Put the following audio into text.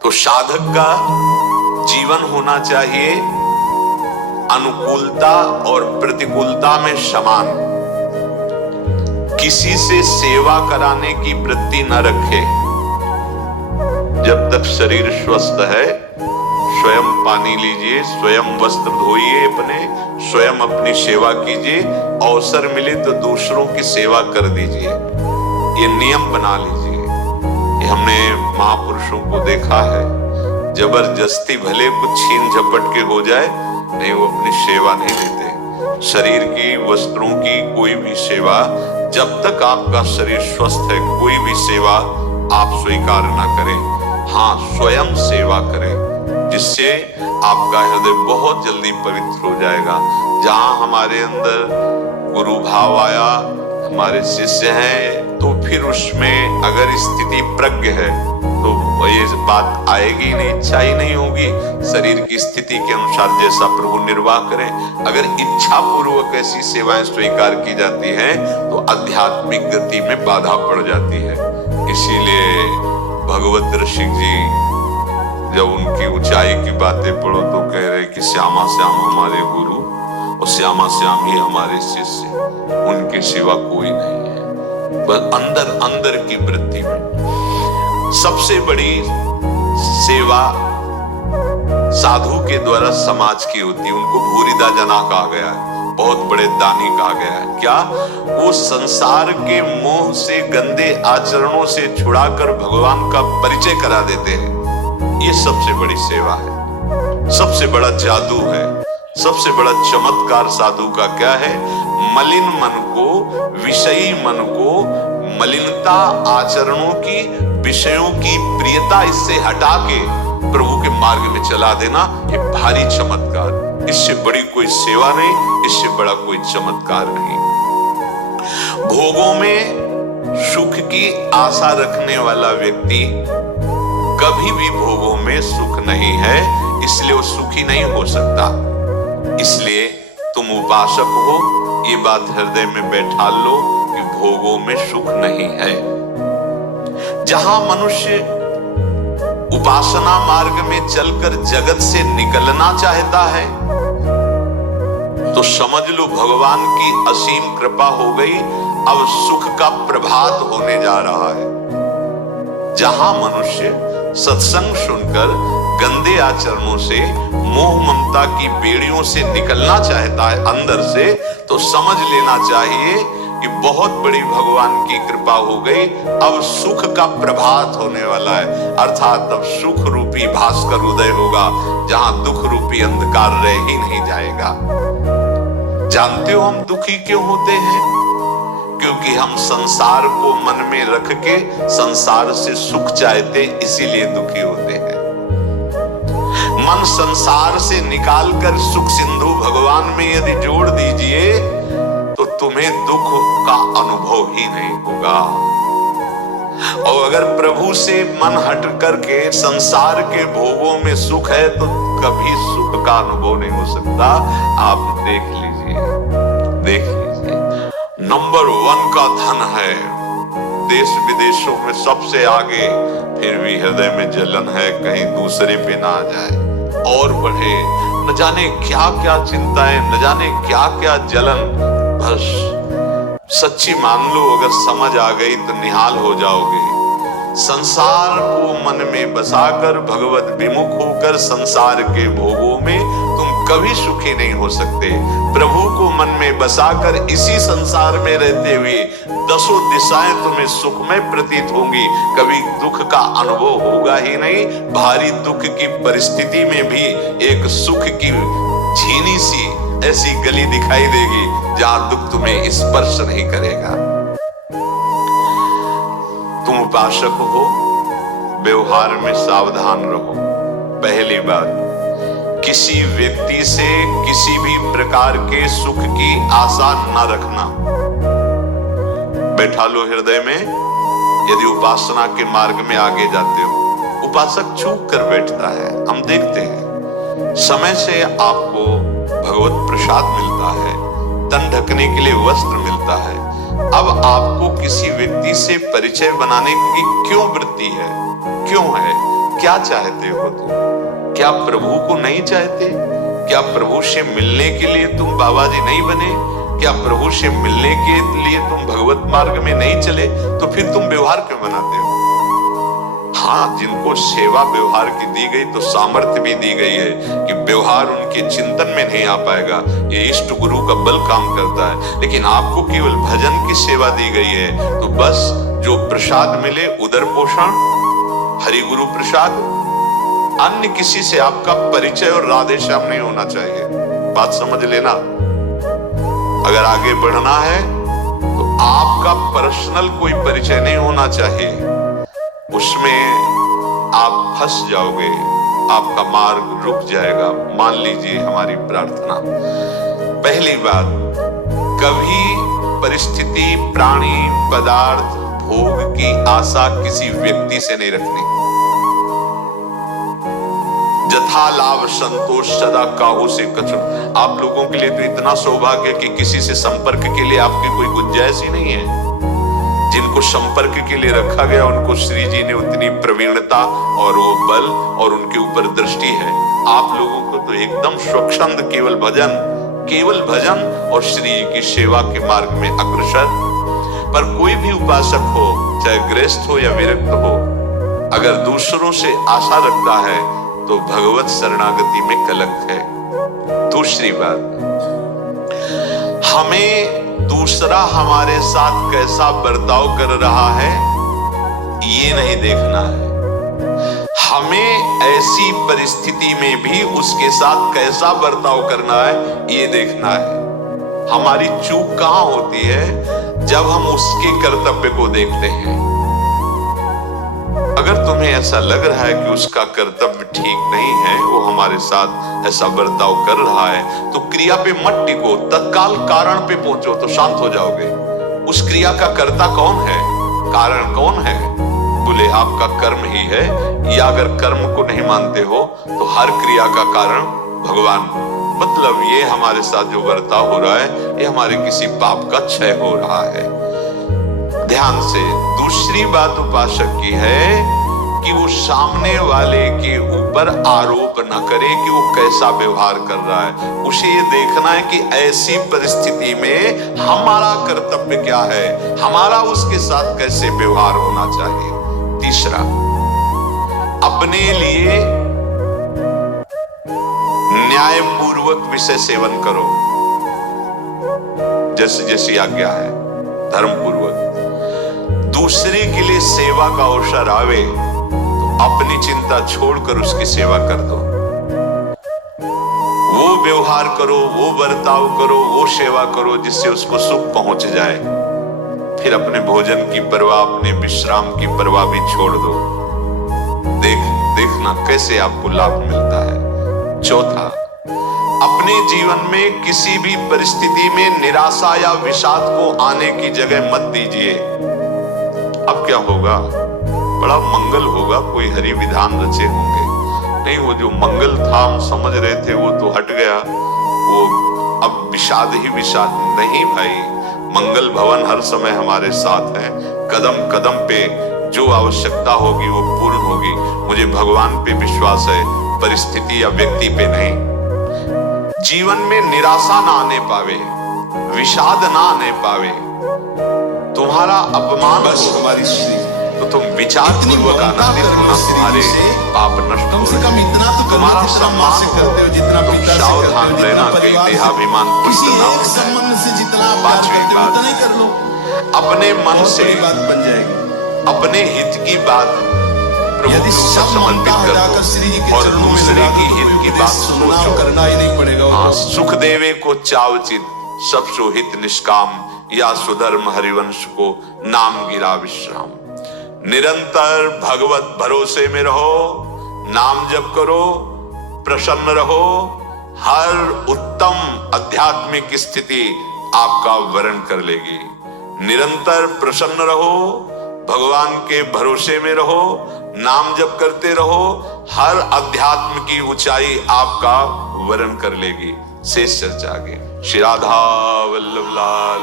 तो साधक का जीवन होना चाहिए अनुकूलता और प्रतिकूलता में समान। किसी से सेवा कराने की वृत्ति न रखे। जब तक शरीर स्वस्थ है स्वयं पानी लीजिए, स्वयं वस्त्र धोइए, अपने स्वयं अपनी सेवा कीजिए, अवसर मिले तो दूसरों की सेवा कर दीजिए। ये नियम बना लीजिए। ये हमने महापुरुषों को देखा है, जबरदस्ती भले कुछ छीन झपट के हो जाए, नहीं वो अपनी सेवा नहीं देते। शरीर की, वस्त्रों की कोई भी सेवा, जब तक आपका शरीर स्वस्थ है कोई भी सेवा आप स्वीकार ना करें। हाँ, स्वयं सेवा करें, जिससे आपका हृदय बहुत जल्दी पवित्र हो जाएगा। जहां हमारे अंदर गुरु भाव आया, हमारे शिष्य हैं, तो फिर उसमें अगर स्थिति प्रज्ञ है तो ये बात आएगी नहीं, इच्छा ही नहीं होगी। शरीर की स्थिति के अनुसार जैसा प्रभु निर्वाह करें। अगर इच्छा पूर्वक ऐसी सेवाएं स्वीकार की जाती हैं तो आध्यात्मिक गति में बाधा पड़ जाती है। इसीलिए भगवत ऋषि जी जब उनकी ऊंचाई की बातें पढ़ो तो कह रहे कि श्यामा श्याम हमारे गुरु और श्यामा श्याम ही हमारे शिष्य, उनके सिवा कोई नहीं है। बस अंदर अंदर की वृत्ति में सबसे बड़ी सेवा साधु के द्वारा समाज की होती है। उनको भूरिदा जना कहा गया है, बहुत बड़े दानी कहा गया है। क्या? वो संसार के मोह से, गंदे आचरणों से छुड़ाकर भगवान का परिचय करा देते हैं। ये सबसे बड़ी सेवा है, सबसे बड़ा जादू है, सबसे बड़ा चमत्कार साधु का क्या है? मलिन मन को, विषयी मन को, मलिनता आचरणों की, विषयों की प्रियता इससे हटा के प्रभु के मार्ग में चला देना। ये भारी चमत्कार, इससे बड़ी कोई सेवा नहीं, इससे बड़ा कोई चमत्कार नहीं। भोगों में सुख की आशा रखने वाला व्यक्ति कभी भी भोगों में सुख नहीं है, इसलिए वो सुखी नहीं हो सकता। इसलिए तुम उपासक हो, ये बात हृदय में बैठा लो कि भोगों में सुख नहीं है। जहां मनुष्य उपासना मार्ग में चलकर जगत से निकलना चाहता है तो समझ लो भगवान की असीम कृपा हो गई, अब सुख का प्रभात होने जा रहा है। जहां मनुष्य सत्संग सुनकर गंदे आचरणों से, मोह ममता की बेड़ियों से निकलना चाहता है अंदर से, तो समझ लेना चाहिए कि बहुत बड़ी भगवान की कृपा हो गई, अब सुख का प्रभात होने वाला है। अर्थात अब सुख रूपी भास्कर उदय होगा, जहां दुख रूपी अंधकार रह ही नहीं जाएगा। जानते हो हम दुखी क्यों होते हैं? क्योंकि हम संसार को मन में रख के संसार से सुख चाहते, इसीलिए दुखी होते हैं। मन संसार से निकालकर सुख सिंधु भगवान में यदि जोड़ दीजिए तो तुम्हें दुख का अनुभव ही नहीं होगा। और अगर प्रभु से मन हट करके संसार के भोगों में सुख है तो कभी सुख का अनुभव नहीं हो सकता। आप देख लीजिए, देख लीजिए, नंबर 1 का धन है, देश विदेशों में सबसे आगे, फिर भी हृदय में जलन है कहीं दूसरे पे ना आ जाए और बढ़े। न जाने क्या क्या चिंताएं, न जाने क्या क्या जलन। बस सच्ची मान लो, अगर समझ आ गई तो निहाल हो जाओगे। संसार को मन में बसाकर भगवत विमुख होकर संसार के भोगों में तुम कभी सुखी नहीं हो सकते। प्रभु को मन में बसाकर इसी संसार में रहते हुए दसों दिशाएं तुम्हें सुखमय प्रतीत होंगी, कभी दुख का अनुभव होगा ही नहीं। भारी दुख की परिस्थिति में भी एक सुख की झीनी सी ऐसी गली दिखाई देगी जहां दुख तुम्हें स्पर्श नहीं करेगा। तुम उपासक हो, व्यवहार में सावधान रहो। पहली बात, किसी व्यक्ति से किसी भी प्रकार के सुख की आशा न रखना। बैठा लो हृदय में। यदि उपासना के मार्ग में आगे जाते हो, उपासक चूक कर बैठता है, हम देखते हैं। समय से आपको भगवत प्रसाद मिलता है, तन ढकने के लिए वस्त्र मिलता है। अब आपको किसी व्यक्ति से परिचय बनाने की क्यों वृत्ति है? क्यों है? क्या चाहते हो तुम? क्या प्रभु को नहीं चाहते? क्या प्रभु से मिलने के लिए तुम बाबा जी नहीं बने? क्या प्रभु से मिलने के लिए तुम भगवत मार्ग में नहीं चले? तो फिर तुम व्यवहार क्यों बनाते हो? हाँ, जिनको सेवा व्यवहार की दी गई तो सामर्थ्य भी दी गई है कि व्यवहार उनके चिंतन में नहीं आ पाएगा, ये इष्ट गुरु का बल काम करता है। लेकिन आपको केवल भजन की सेवा दी गई है, तो बस जो प्रसाद मिले उदर पोषण, हरि गुरु प्रसाद, अन्य किसी से आपका परिचय और राधे श्याम नहीं होना चाहिए। बात समझ लेना। अगर आगे बढ़ना है तो आपका पर्सनल कोई परिचय नहीं होना चाहिए, उसमें आप फंस जाओगे, आपका मार्ग रुक जाएगा। मान लीजिए हमारी प्रार्थना। पहली बात, कभी परिस्थिति, प्राणी, पदार्थ, भोग की आशा किसी व्यक्ति से नहीं रखनी। जथा लाभ संतोष सदा काहू से कछु। आप लोगों के लिए तो इतना सौभाग्य कि किसी से संपर्क के लिए आपकी कोई गुंजाइश ही नहीं है। जिनको संपर्क के लिए रखा गया उनको श्री जी ने उतनी प्रवीणता और वो बल और उनके ऊपर दृष्टि है। आप लोगों को तो एकदम स्वच्छंद केवल भजन और श्री जी की सेवा के मार्ग में अग्रसर। पर कोई भी उपासक हो, चाहे गृहस्थ हो या विरक्त हो, अगर दूसरों से आशा रखता है तो भगवत शरणागति में कलंक है। दूसरी बात, हमें दूसरा हमारे साथ कैसा बर्ताव कर रहा है ये नहीं देखना है, हमें ऐसी परिस्थिति में भी उसके साथ कैसा बर्ताव करना है ये देखना है। हमारी चूक कहां होती है? जब हम उसके कर्तव्य को देखते हैं। अगर तुम्हें ऐसा लग रहा है कि उसका कर्तव्य ठीक नहीं है, वो हमारे साथ ऐसा बर्ताव कर रहा है, तो क्रिया पे मत टिको, तत्काल कारण पे पहुंचो तो शांत हो जाओगे। उस क्रिया का कर्ता कौन है, कारण कौन है? बोले आपका कर्म ही है। या अगर कर्म को नहीं मानते हो तो हर क्रिया का कारण भगवान। मतलब ये हमारे साथ जो बर्ताव हो रहा है ये हमारे किसी पाप का क्षय हो रहा है। ध्यान से। दूसरी बात उपासक की है कि वो सामने वाले के ऊपर आरोप न करे कि वो कैसा व्यवहार कर रहा है। उसे ये देखना है कि ऐसी परिस्थिति में हमारा कर्तव्य क्या है, हमारा उसके साथ कैसे व्यवहार होना चाहिए। तीसरा, अपने लिए न्यायपूर्वक विषय सेवन करो, जैसे जैसी आज्ञा है, धर्मपूर्वक। दूसरे के लिए सेवा का अवसर आवे तो अपनी चिंता छोड़कर उसकी सेवा कर दो। वो व्यवहार करो, वो बर्ताव करो, वो सेवा करो जिससे उसको सुख पहुंच जाए। फिर अपने भोजन की परवाह, अपने विश्राम की परवाह भी छोड़ दो। देखना कैसे आपको लाभ मिलता है। चौथा, अपने जीवन में किसी भी परिस्थिति में निराशा या विषाद को आने की जगह मत दीजिए। अब क्या होगा? बड़ा मंगल होगा, कोई हरि विधान रचे होंगे। नहीं, वो जो मंगल था हम समझ रहे थे वो तो हट गया, वो अब विषाद ही विषाद। नहीं भाई, मंगल भवन हर समय हमारे साथ है। कदम कदम पे जो आवश्यकता होगी वो पूर्ण होगी। मुझे भगवान पे विश्वास है, परिस्थिति या व्यक्ति पे नहीं। जीवन में निराशा ना आने पावे, विषाद ना आने पावे। तुम्हारा अपमान बस हमारी तो तुम विचार पूर्वक आनंदित होना, तुम्हारे पाप नष्ट हो रहे। तुम्हारा सम्मान हो, तुम सावधान रहना कहीं देहाभिमान पुष्ट ना हो जाए। पांचवी बात, अपने मन से बन जाएगी। अपने हित की बात प्रभु को समर्पित कर दो और दूसरे की हित की बात सोचो। करना ही नहीं पड़ेगा। हाँ, सुख देवे को चावचित सब सो हित निष्काम, या सुधर्म हरिवंश को नाम गिरा विश्राम। निरंतर भगवत भरोसे में रहो, नाम जप करो, प्रसन्न रहो। हर उत्तम आध्यात्मिक स्थिति आपका वर्ण कर लेगी। निरंतर प्रसन्न रहो, भगवान के भरोसे में रहो, नाम जप करते रहो। हर अध्यात्म की ऊंचाई आपका वर्ण कर लेगी। शेष चर्चा आगे। श्री राधा वल्लभ लाल।